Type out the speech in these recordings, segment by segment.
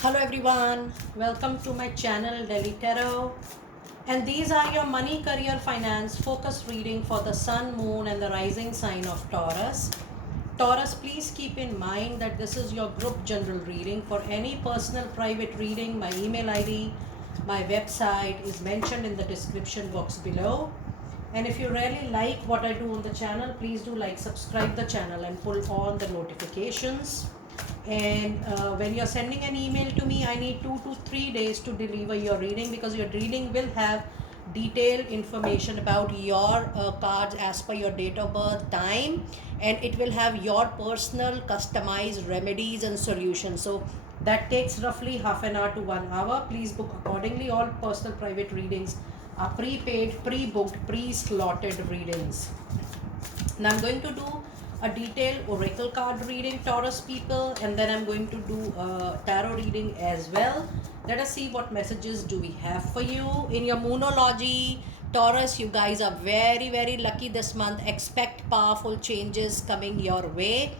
Hello everyone, welcome to my channel Delhi Tarot, and these are your money, career, finance focus reading for the sun, moon and the rising sign of Taurus. Taurus, please keep in mind that this is your group general reading. For any personal private reading, my email ID, my website is mentioned in the description box below. And if you really like what I do on the channel, please do like, subscribe the channel and pull on the notifications. And when you're sending an email to me, I need 2 to 3 days to deliver your reading, because your reading will have detailed information about your cards as per your date of birth, time, and it will have your personal customized remedies and solutions. So that takes roughly half an hour to 1 hour. Please book accordingly. All personal private readings are prepaid, pre-booked, pre-slotted readings. Now I'm going to do a detailed oracle card reading, Taurus people, and then I'm going to do a tarot reading as well. Let us see what messages do we have for you in your moonology. Taurus, you guys are very, very lucky this month. Expect powerful changes coming your way.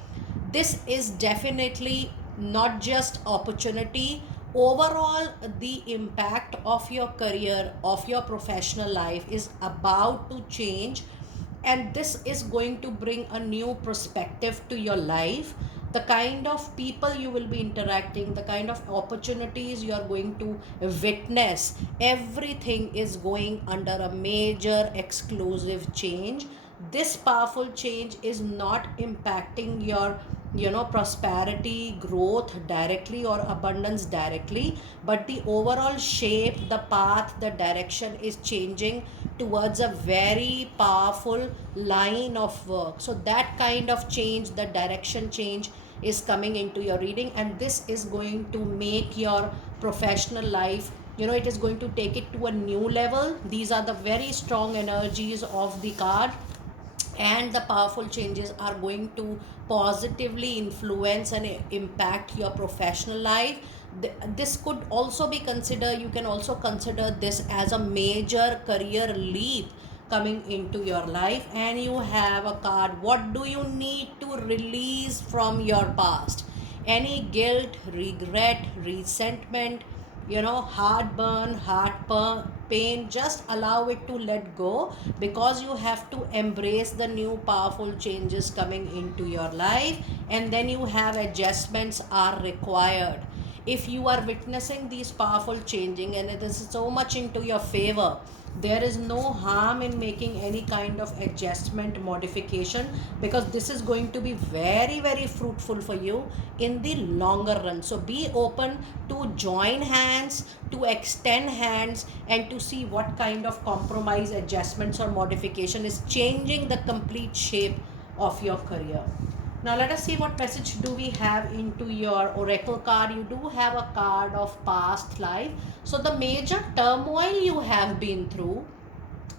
This is definitely not just opportunity. Overall, the impact of your career, of your professional life is about to change, and this is going to bring a new perspective to your life. The kind of people you will be interacting, the kind of opportunities you are going to witness, everything is going under a major explosive change. This powerful change is not impacting your prosperity, growth directly or abundance directly, but the overall shape, the path, the direction is changing towards a very powerful line of work. So that kind of change, the direction change, is coming into your reading, and this is going to make your professional life, it is going to take it to a new level. These are the very strong energies of the card, and the powerful changes are going to positively influence and impact your professional life. This could also be considered, you can also consider this as a major career leap coming into your life. And you have a card, what do you need to release from your past? Any guilt, regret, resentment, heartburn, pain, just allow it to let go, because you have to embrace the new powerful changes coming into your life. And then you have adjustments are required. If you are witnessing these powerful changing and it is so much into your favor, there is no harm in making any kind of adjustment, modification, because this is going to be very, very fruitful for you in the longer run. So be open to join hands, to extend hands, and to see what kind of compromise, adjustments or modification is changing the complete shape of your career. Now let us see what message do we have into your oracle card. You do have a card of past life. So the major turmoil you have been through,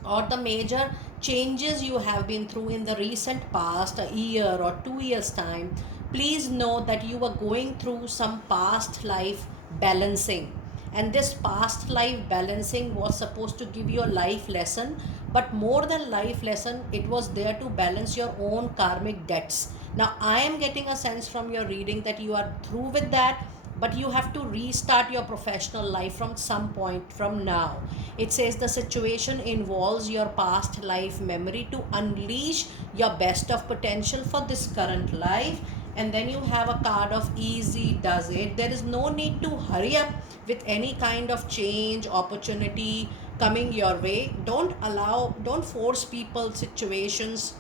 or the major changes you have been through in the recent past, a year or 2 years time, please know that you are going through some past life balancing. And this past life balancing was supposed to give you a life lesson, but more than life lesson, it was there to balance your own karmic debts. Now I am getting a sense from your reading that you are through with that, but you have to restart your professional life from some point from now. It says the situation involves your past life memory to unleash your best of potential for this current life. And then you have a card of easy does it. There is no need to hurry up with any kind of change, opportunity coming your way. Don't force people, situations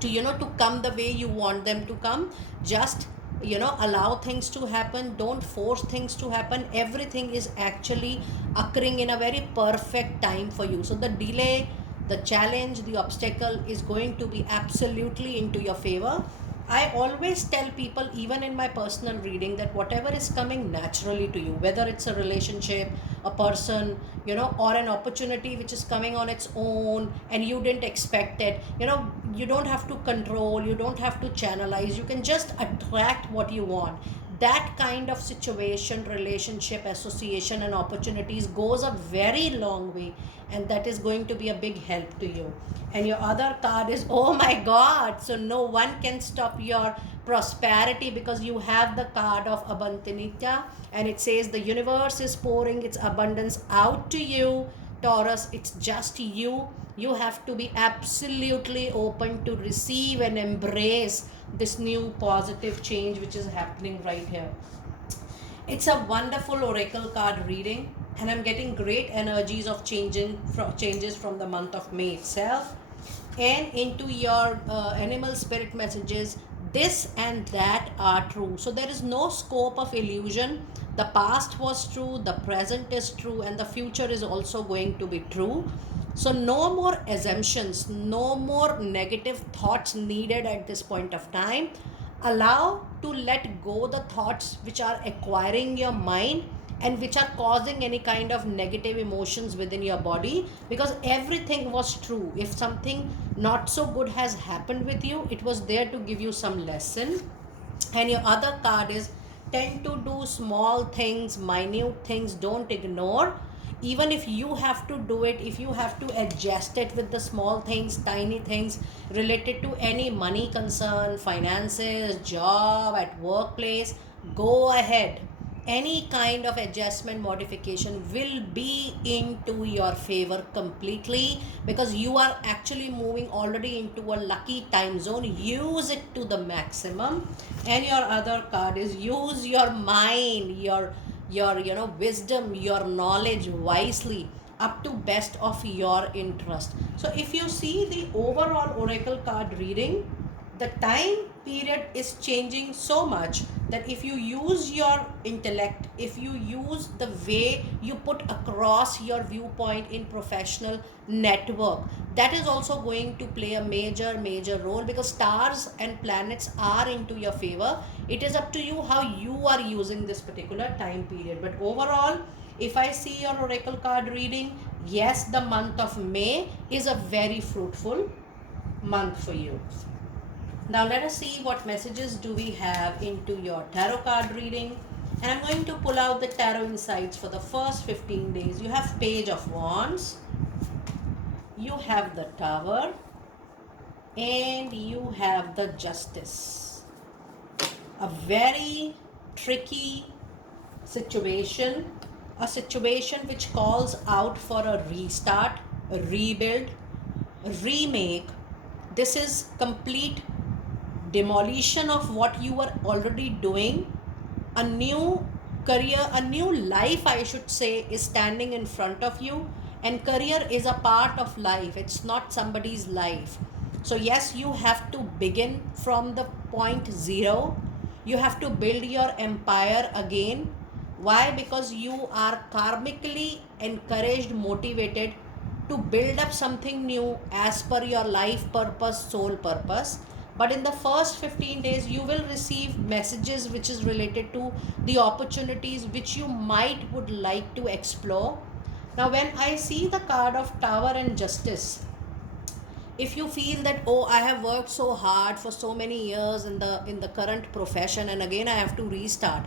to to come the way you want them to come. Just allow things to happen, don't force things to happen. Everything is actually occurring in a very perfect time for you. So the delay, the challenge, the obstacle is going to be absolutely into your favor. I always tell people, even in my personal reading, that whatever is coming naturally to you, whether it's a relationship, a person, or an opportunity which is coming on its own and you didn't expect it, you don't have to control, you don't have to channelize, you can just attract what you want. that kind of situation, relationship, association, and opportunities goes a very long way, and that is going to be a big help to you. And your other card is, oh my god, so no one can stop your prosperity, because you have the card of Abantanita, and it says the universe is pouring its abundance out to you, Taurus. It's just you have to be absolutely open to receive and embrace this new positive change which is happening right here. It's a wonderful oracle card reading, and I'm getting great energies of changes from the month of May itself, and into your animal spirit messages. This and that are true, so there is no scope of illusion. The past was true, the present is true, and the future is also going to be true. So no more assumptions, no more negative thoughts needed at this point of time. Allow to let go the thoughts which are acquiring your mind and which are causing any kind of negative emotions within your body, because everything was true. If something not so good has happened with you, it was there to give you some lesson. And your other card is, tend to do small things, minute things, don't ignore. Even if you have to do it, if you have to adjust it with the small things, tiny things related to any money concern, finances, job, at workplace, go ahead. Any kind of adjustment, modification will be into your favor completely, because you are actually moving already into a lucky time zone. Use it to the maximum. And your other card is, use your mind, your wisdom, your knowledge wisely, up to best of your interest. So if you see the overall oracle card reading, the time period is changing so much that if you use your intellect, if you use the way you put across your viewpoint in professional network, that is also going to play a major role, because stars and planets are into your favor. It is up to you how you are using this particular time period. But overall, if I see your oracle card reading, yes, the month of May is a very fruitful month for you. Now let us see what messages do we have into your tarot card reading. And I'm going to pull out the tarot insights for the first 15 days. You have Page of Wands, you have the Tower, and you have the Justice. A very tricky situation, a situation which calls out for a restart, a rebuild, a remake. This is complete demolition of what you were already doing. A new career, a new life, I should say, is standing in front of you. And career is a part of life, it's not somebody's life. So yes, you have to begin from the point zero. You have to build your empire again. Why? Because you are karmically encouraged, motivated to build up something new as per your life purpose, soul purpose. But in the first 15 days, you will receive messages which is related to the opportunities which you might would like to explore. Now, when I see the card of Tower and Justice, if you feel that, oh, I have worked so hard for so many years in the current profession, and again I have to restart,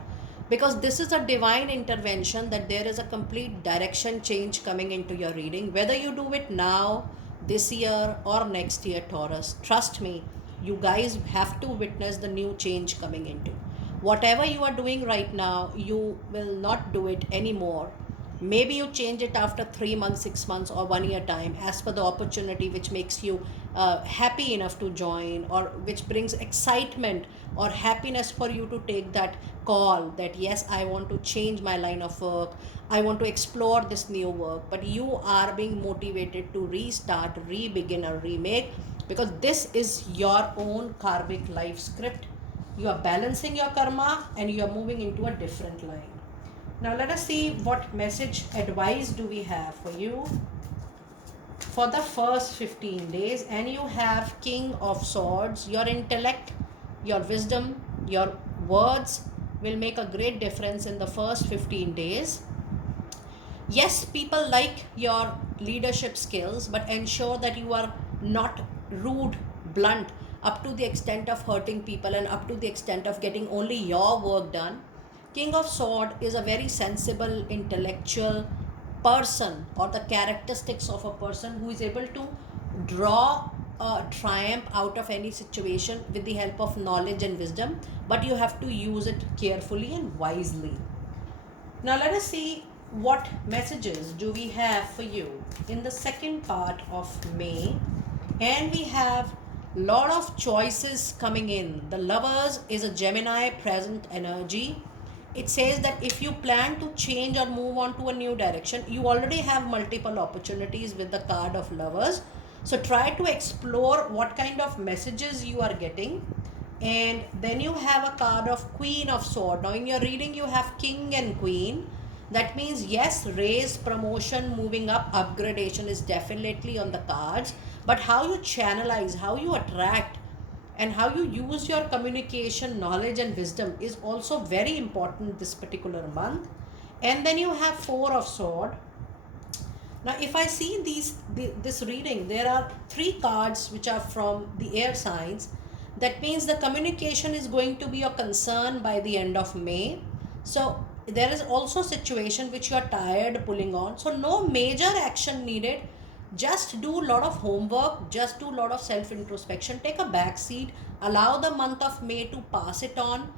because this is a divine intervention, that there is a complete direction change coming into your reading, whether you do it now, this year, or next year, Taurus. Trust me, you guys have to witness the new change coming into. Whatever you are doing right now, you will not do it anymore. Maybe you change it after 3 months, 6 months, or 1 year time, as per the opportunity which makes you happy enough to join, or which brings excitement or happiness for you to take that call, that yes, I want to change my line of work, I want to explore this new work. But you are being motivated to restart, re-begin, or remake, because this is your own karmic life script. You are balancing your karma and you are moving into a different line. Now let us see what message advice do we have for you for the first 15 days. And you have King of Swords. Your intellect, your wisdom, your words will make a great difference in the first 15 days. Yes, people like your leadership skills, but ensure that you are not rude, blunt, up to the extent of hurting people and up to the extent of getting only your work done. King of Sword is a very sensible, intellectual person, or the characteristics of a person who is able to draw a triumph out of any situation with the help of knowledge and wisdom, but you have to use it carefully and wisely. Now let us see what messages do we have for you in the second part of May. And we have lot of choices coming in. The Lovers is a Gemini present energy. It says that if you plan to change or move on to a new direction, you already have multiple opportunities with the card of Lovers. So try to explore what kind of messages you are getting. And then you have a card of Queen of Sword. Now in your reading you have King and Queen. That means yes, raise, promotion, moving up, upgradation is definitely on the cards. But how you channelize, how you attract, and how you use your communication, knowledge, and wisdom is also very important this particular month. And then you have Four of Sword. Now, if I see this reading, there are three cards which are from the air signs. That means the communication is going to be a concern by the end of May. So there is also a situation which you are tired pulling on. So no major action needed. Just do a lot of homework, just do a lot of self introspection, take a back seat, allow the month of May to pass it on,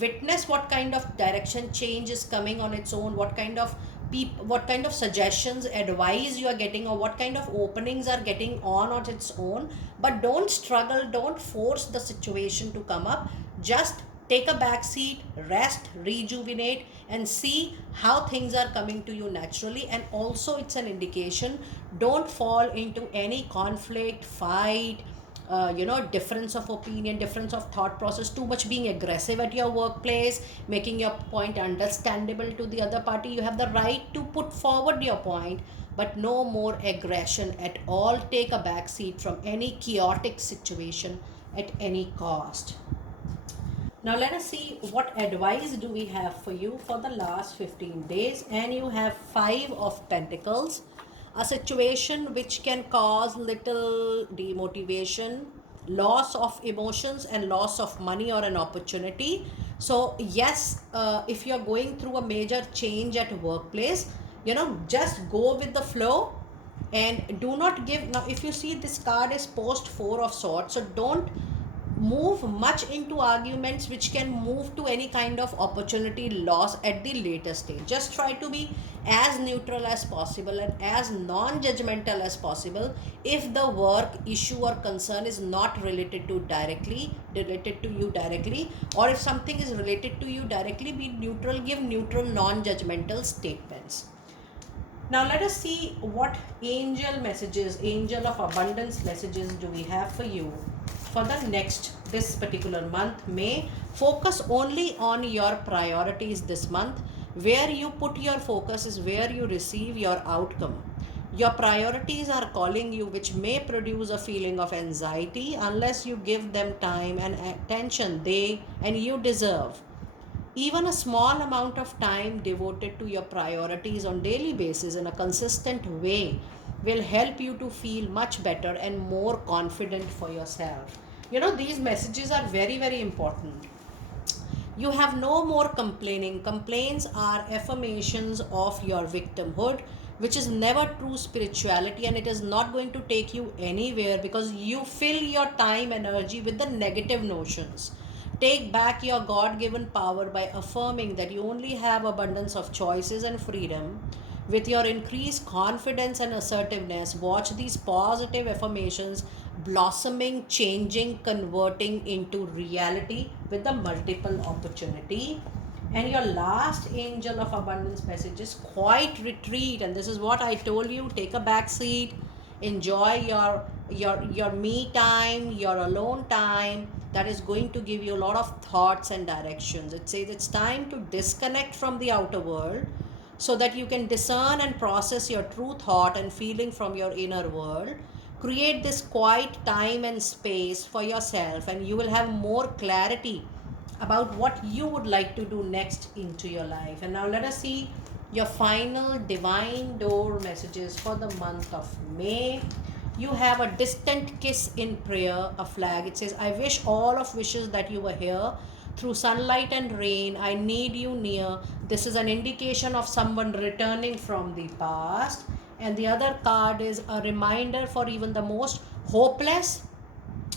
witness what kind of direction change is coming on its own, what kind of suggestions, advice you are getting, or what kind of openings are getting on its own. But don't struggle, don't force the situation to come up. Just take a back seat, rest, rejuvenate, and see how things are coming to you naturally. And also it's an indication, don't fall into any conflict, fight, difference of opinion, difference of thought process, too much being aggressive at your workplace, making your point understandable to the other party. You have the right to put forward your point, but no more aggression at all. Take a back seat from any chaotic situation at any cost. Now let us see what advice do we have for you for the last 15 days. And you have Five of Pentacles, a situation which can cause little demotivation, loss of emotions, and loss of money or an opportunity. So yes, if you're going through a major change at workplace, just go with the flow and do not give. Now if you see, this card is post Four of Swords, so don't move much into arguments which can move to any kind of opportunity loss at the later stage. Just try to be as neutral as possible and as non-judgmental as possible. If the work issue or concern is not related to you directly, or if something is related to you directly, be neutral, give neutral, non-judgmental statements. Now let us see what angel messages, angel of abundance messages do we have for you for this particular month, May. Focus only on your priorities this month. Where you put your focus is where you receive your outcome. Your priorities are calling you, which may produce a feeling of anxiety unless you give them time and attention they and you deserve. Even a small amount of time devoted to your priorities on daily basis in a consistent way will help you to feel much better and more confident for yourself. These messages are very, very important. You have no more complaining. Complaints are affirmations of your victimhood, which is never true spirituality, and it is not going to take you anywhere because you fill your time, energy with the negative notions. Take back your God given power by affirming that you only have abundance of choices and freedom. With your increased confidence and assertiveness, watch these positive affirmations blossoming, changing, converting into reality with the multiple opportunity. And your last angel of abundance message is quiet retreat. And this is what I told you. Take a back seat, enjoy your me time, your alone time. That is going to give you a lot of thoughts and directions. It says it's time to disconnect from the outer world so that you can discern and process your true thought and feeling from your inner world. Create this quiet time and space for yourself, and you will have more clarity about what you would like to do next into your life. And now let us see your final divine door messages for the month of May. You have a distant kiss in prayer, a flag. It says, I wish all of wishes that you were here through sunlight and rain. I need you near. This is an indication of someone returning from the past. And the other card is a reminder for even the most hopeless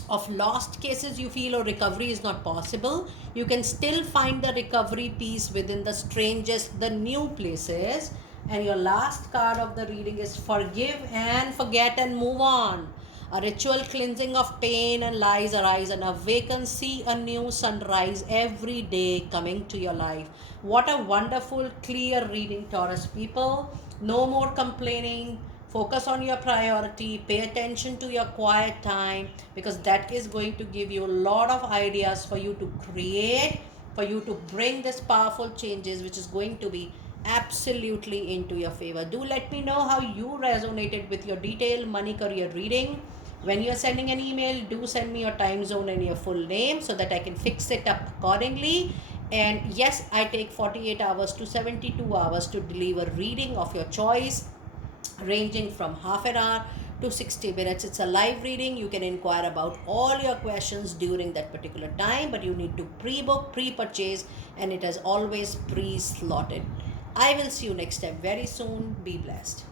of lost cases you feel or recovery is not possible. You can still find the recovery piece within the strangest, the new places. And your last card of the reading is forgive and forget and move on. A ritual cleansing of pain and lies arise and awaken. See a new sunrise every day coming to your life. What a wonderful, clear reading, Taurus people. No more complaining. Focus on your priority. Pay attention to your quiet time, because that is going to give you a lot of ideas for you to create, for you to bring this powerful changes, which is going to be absolutely into your favor. Do let me know how you resonated with your detailed money career reading. When you're sending an email, do send me your time zone and your full name so that I can fix it up accordingly. And yes, I take 48 hours to 72 hours to deliver reading of your choice, ranging from half an hour to 60 minutes. It's a live reading. You can inquire about all your questions during that particular time, but you need to pre-book, pre-purchase, and it is always pre-slotted. I will see you next time very soon. Be blessed.